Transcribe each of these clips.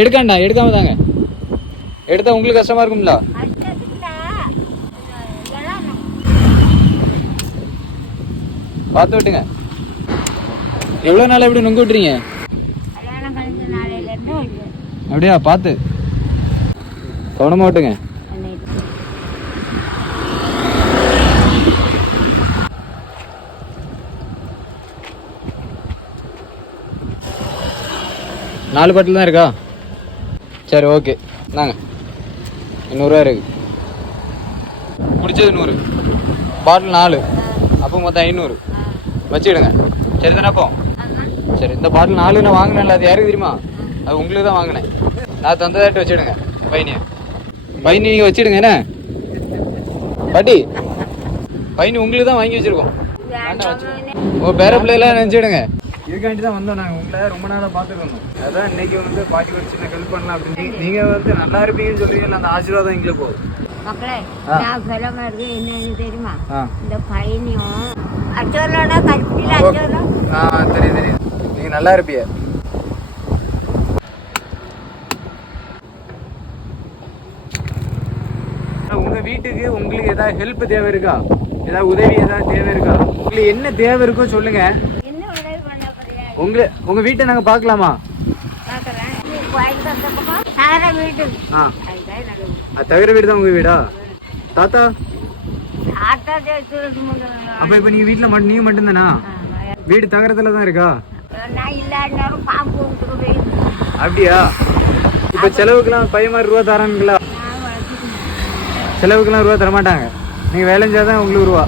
எடுக்காண்டா, எடுக்காம தாங்க. எடுத்தா உங்களுக்கு கஷ்டமா இருக்கும்ல. பார்த்து விட்டுங்க. எவ்வளோ நாள் எப்படி நுங்க விட்டுறீங்க? அப்படியா? பார்த்து கவனமா விட்டுங்க. நாலு பாட்டில் தான் இருக்கா? சரி, ஓகே. நாங்க 100 இருக்கு. குடிச்சது 100, பாட்டில் 4, அப்போ மொத்தம் 500 வச்சுக்கிடுங்க. சரி தானே? அப்போ சரி, இந்த பாட்டில் 4 நான் வாங்கினேன்ல, அது யாருக்கு தெரியுமா? அது உங்களுக்கு தான் வாங்கினேன். நான் தந்ததாட்டு வச்சுடுங்க. பையனி நீங்கள் வச்சுடுங்க. என்ன பாட்டி, பையனி உங்களுக்கு தான் வாங்கி வச்சுருக்கோம். உங்கள் பேர பிள்ளைலாம் நினச்சிடுங்க. இதுக்காண்டி தான் வந்தோம். நாங்கள் உங்களை ரொம்ப நாளாக பார்த்துட்டு வந்தோம். அதான் இன்னைக்கு வந்து பாட்டி ஒரு சின்ன ஹெல்ப் பண்ணலாம் அப்படின்னு. நீங்கள் வந்து நல்லா இருப்பீங்கன்னு சொல்கிறீங்கல்ல, அந்த ஆசீர்வாதம் எங்களுக்கு போகுது. மக்களே, நான் சொல்ல மாதிரி என்னன்னு தெரியுமா? இந்த பையனையும் அச்சோரோட கல்பில அச்சோரோ. தெரியும். நீங்கள் நல்லா இருப்பீங்க. உங்கள் வீட்டுக்கு உங்களுக்கு ஏதாவது ஹெல்ப் தேவை இருக்கா? ஏதாவது உதவி ஏதாவது தேவை இருக்கா? உங்களுக்கு என்ன தேவை இருக்கோ சொல்லுங்க. உங்க வீட்டை நாங்க பாக்கலாமா? அது தவிர வீடு தான் உங்க வீடா? தாத்தா அப்ப இப்ப நீங்க வீட்டுல நீங்க மட்டும்தானா? வீடு தகரத்துல தான் இருக்கா? அப்படியா? இப்ப செலவுக்கெல்லாம் பையன் ரூபா தரானுங்களா? செலவுக்கெல்லாம் ரூபா தரமாட்டாங்க. நீங்க வேலை செஞ்சாதான் உங்களுக்கு ரூபா.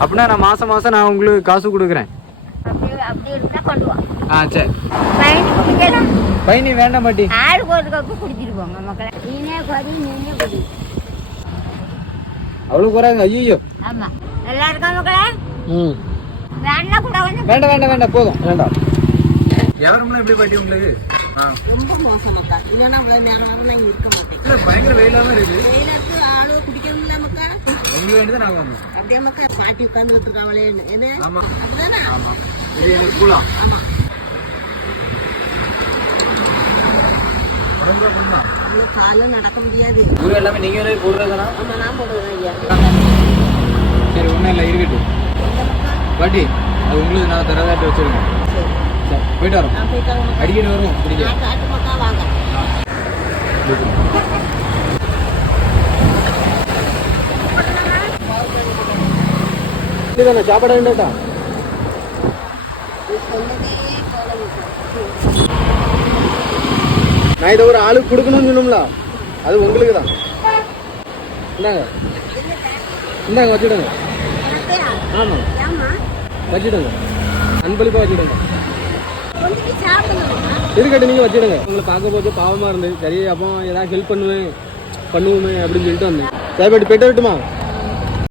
அப்படின்னா நான் மாசம் மாசம் நான் உங்களுக்கு காசு கொடுக்குறேன். சரி. பையனி வேண்டாம் பாட்டி. அவ்வளவு குறாங்க. ஐயோ. வேண்டாம் போதும். வேண்டாம். யாரும்லாம் எப்படி பாட்டி உங்களுக்கு? ரொம்ப மோசமாக்கா. இல்லைன்னா அவ்வளவு நேரம் இருக்க மாட்டேன். பயங்கர வெயிலாம இருக்கு. வெயிலுக்கு ஆளு குடிக்கணும்ல மக்கா. உங்களுக்கு வேண்டியதான் நான் வாங்க. அப்படியே மக்கா பாட்டி உட்கார்ந்துட்டு இருக்காங்களே என்ன? ஆமா. அப்படிதானே? ஆமா. இது எனக்கு கூலாம். ஆமா. கால நடக்க முடியாது. ஊரு எல்லாமே நீங்களே போடுறதுனா? ஆமா, நான் போடுவேன் ஐயா. சரி, ஒன்றும் இல்லை, இருக்கட்டும் பாட்டி. அது உங்களுக்கு நான் தரதாட்டு வச்சிருக்கேன். சரி, போயிட்டு வரோம். அடிக்கடி வருவோம். காட்டு மக்கா வாங்க. இதுதானே சாப்பாடு வேண்டாட்டா? நான் இதை ஒரு ஆளுக்கு கொடுக்கணும்னு சொன்னோம்ல, அது உங்களுக்கு தான். இந்தாங்க வச்சுடுங்க. ஆமாம், வச்சுடுங்க. அன்பளிப்பாக வச்சுடுங்க. இருக்கட்டும், நீங்கள் வச்சுடுங்க. உங்களை பார்க்க போது பாவமாக இருந்தது. சரி, அப்போ ஏதாவது ஹெல்ப் பண்ணுவோமே அப்படின்னு சொல்லிட்டு வந்தேன். சரி பாட்டி, போயிட்டு வரட்டுமா?